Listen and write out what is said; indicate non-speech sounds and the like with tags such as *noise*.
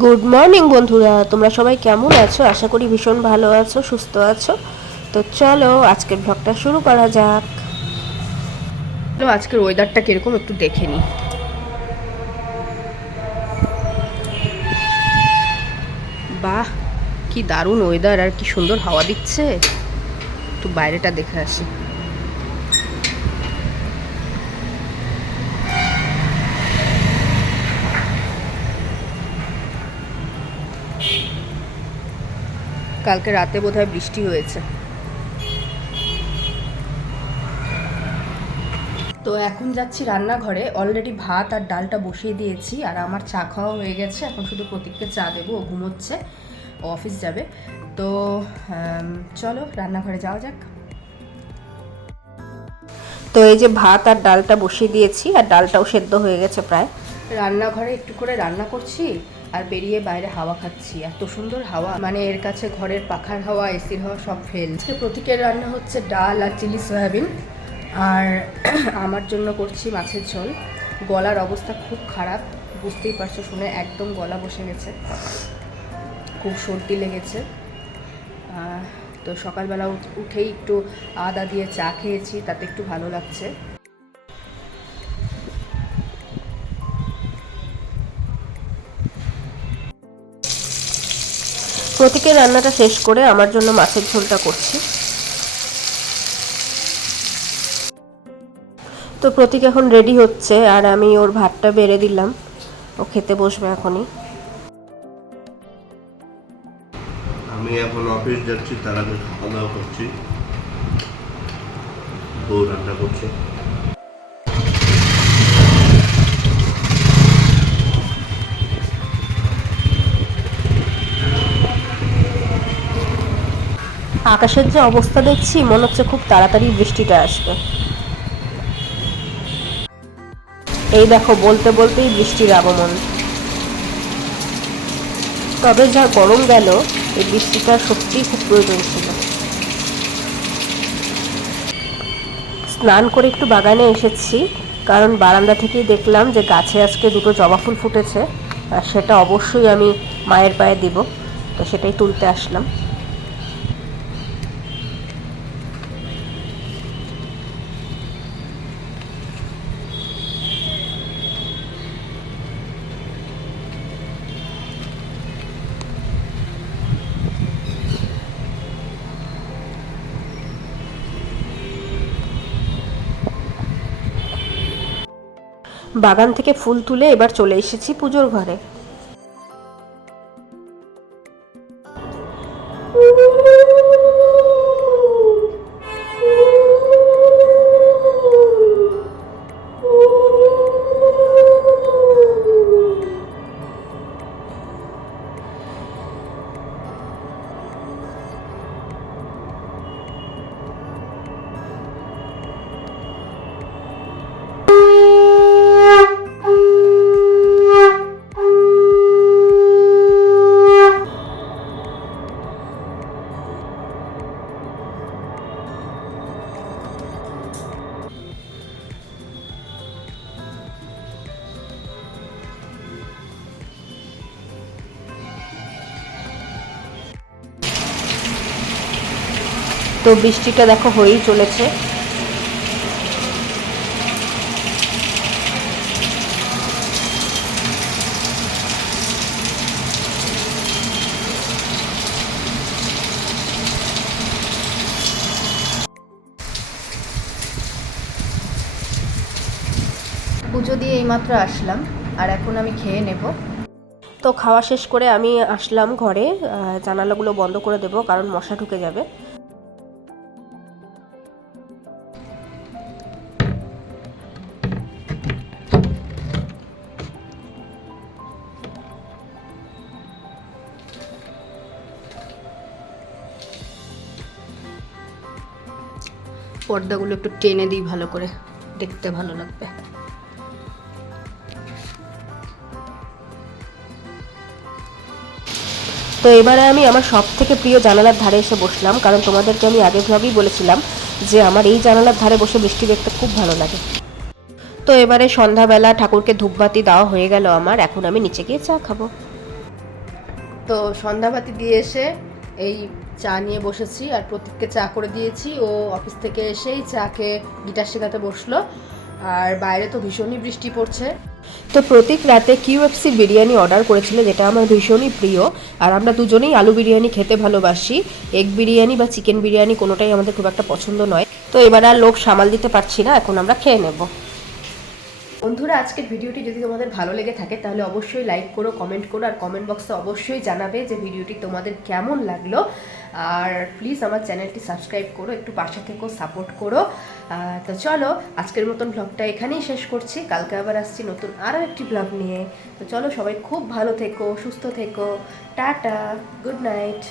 Good morning বন্ধুরা। তোমরা সবাই কেমন আছো? আশা করি ভীষণ ভালো আছো, সুস্থ আছো। তো চলো, আজকের ব্লগটা শুরু করা যাক। চলো, আজকের ওয়েদারটা কীরকম একটু দেখে নিই বাহ, কি দারুণ ওয়েদার আর কি সুন্দর হাওয়া দিচ্ছে। একটু বাইরেটা দেখে আসি। কালকে রাতে বোধহয় বৃষ্টি হয়েছে। তো এখন যাচ্ছি রান্নাঘরে। অলরেডি ভাত আর ডালটা বসিয়ে দিয়েছি আর আমার চা খাওয়া হয়ে গেছে। এখন শুধু প্রতীককে চা দেবো, ও ঘুমোচ্ছে, ও অফিস যাবে। তো চলো রান্নাঘরে যাওয়া যাক। তো এই যে ভাত আর ডালটা বসিয়ে দিয়েছি আর ডালটাও সেদ্ধ হয়ে গেছে প্রায়। রান্নাঘরে একটু করে রান্না করছি। আর বেরিয়ে বাইরে হাওয়া খাচ্ছি। এত সুন্দর হাওয়া। মানে এর কাছে ঘরের পাখার হাওয়া এসির হাওয়া সব ফেল প্রতীকের রান্না হচ্ছে ডাল আর চিলি সয়াবিন। আর *clears throat* আমার জন্য করছি মাছের ঝোল। গলার অবস্থা খুব খারাপ। বুঝতেই পারছ, শুনে একদম গলা বসে গেছে। খুব সর্দি লেগেছে। তো সকালবেলা উঠেই একটু আদা দিয়ে চা খেয়েছি, তাতে একটু ভালো লাগছে। প্রতীকের রান্নাটা শেষ করে আমার জন্য মাছের ঝোলটা করছি। তো প্রতীক এখন রেডি হচ্ছে আর আমি ওর ভাতটা বেড়ে দিলাম। ও খেতে বসবে এখনই। আমি এখন অফিস যাচ্ছি, তার খাওয়া দাওয়া করছি। বউ রান্না করছে। আকাশের যে অবস্থা দেখছি, মনে হচ্ছে খুব তাড়াতাড়ি বৃষ্টিটা আসবে। এই দেখো, বলতে বলতেই বৃষ্টির আগমন। তবে যা গরম গেল, এই বৃষ্টিটা সত্যিই খুব প্রয়োজন ছিল। স্নান করে একটু বাগানে এসেছি, কারণ বারান্দা থেকেই দেখলাম যে গাছে আজকে দুটো জবা ফুল ফুটেছে, আর সেটা অবশ্যই আমি মায়ের পায়ে দিব, তো সেটাই তুলতে আসলাম। বাগান থেকে ফুল তুলে এবার চলে এসেছি পুজোর ঘরে। তো বৃষ্টিটা দেখো হয়েই চলেছে। পুজো দিয়ে এইমাত্র আসলাম, আর এখন আমি খেয়ে নেব। তো খাওয়া শেষ করে আমি আসলাম ঘরে জানালাগুলো বন্ধ করে দেবো, কারণ মশা ঢুকে যাবে। পর্দাগুলো একটু টেনে দিই ভালো করে, দেখতে ভালো লাগবে। তো এবারে আমি আমার সব থেকে প্রিয় জানালার ধারে এসে বসলাম, কারণ তোমাদেরকে আমি আগের ভাবেই বলেছিলাম যে আমার এই জানালার ধারে বসে বৃষ্টি দেখতে খুব ভালো লাগে। তো এবারে সন্ধ্যাবেলা ঠাকুরকে ধূপবাতি দেওয়া হয়ে গেল আমার, এখন আমি নিচে গিয়ে চা খাব। তো সন্ধ্যাবাতি দিয়ে এসে এই চা নিয়ে বসেছি আর প্রত্যেককে চা করে দিয়েছি। ও অফিস থেকে এসেই চাকে গিটার শেখাতে বসল। আর বাইরে তো ভীষণই বৃষ্টি পড়ছে। তো প্রতীক রাতে কিউএফসির বিরিয়ানি অর্ডার করেছিল, যেটা আমার ভীষণই প্রিয়। আর আমরা দুজনেই আলু বিরিয়ানি খেতে ভালোবাসি। এগ বিরিয়ানি বা চিকেন বিরিয়ানি কোনোটাই আমাদের খুব একটা পছন্দ নয়। তো এবার আর লোক সামাল দিতে পারছি না, এখন আমরা খেয়ে নেব। বন্ধুরা, আজকের ভিডিওটি যদি তোমাদের ভালো লেগে থাকে, তাহলে অবশ্যই লাইক করো কমেন্ট করো, আর কমেন্ট বক্সে অবশ্যই জানাবে যে ভিডিওটি তোমাদের কেমন লাগল। আর প্লিজ আমার চ্যানেলটি সাবস্ক্রাইব করো, একটু পাশে থেকেও সাপোর্ট করো। তো চলো, আজকের মতন ব্লগটা এখানেই শেষ করছি। কালকে আবার আসছি নতুন আরও একটি ব্লগ নিয়ে। তো চলো সবাই খুব ভালো থেকো, সুস্থ থেকো। Tata good night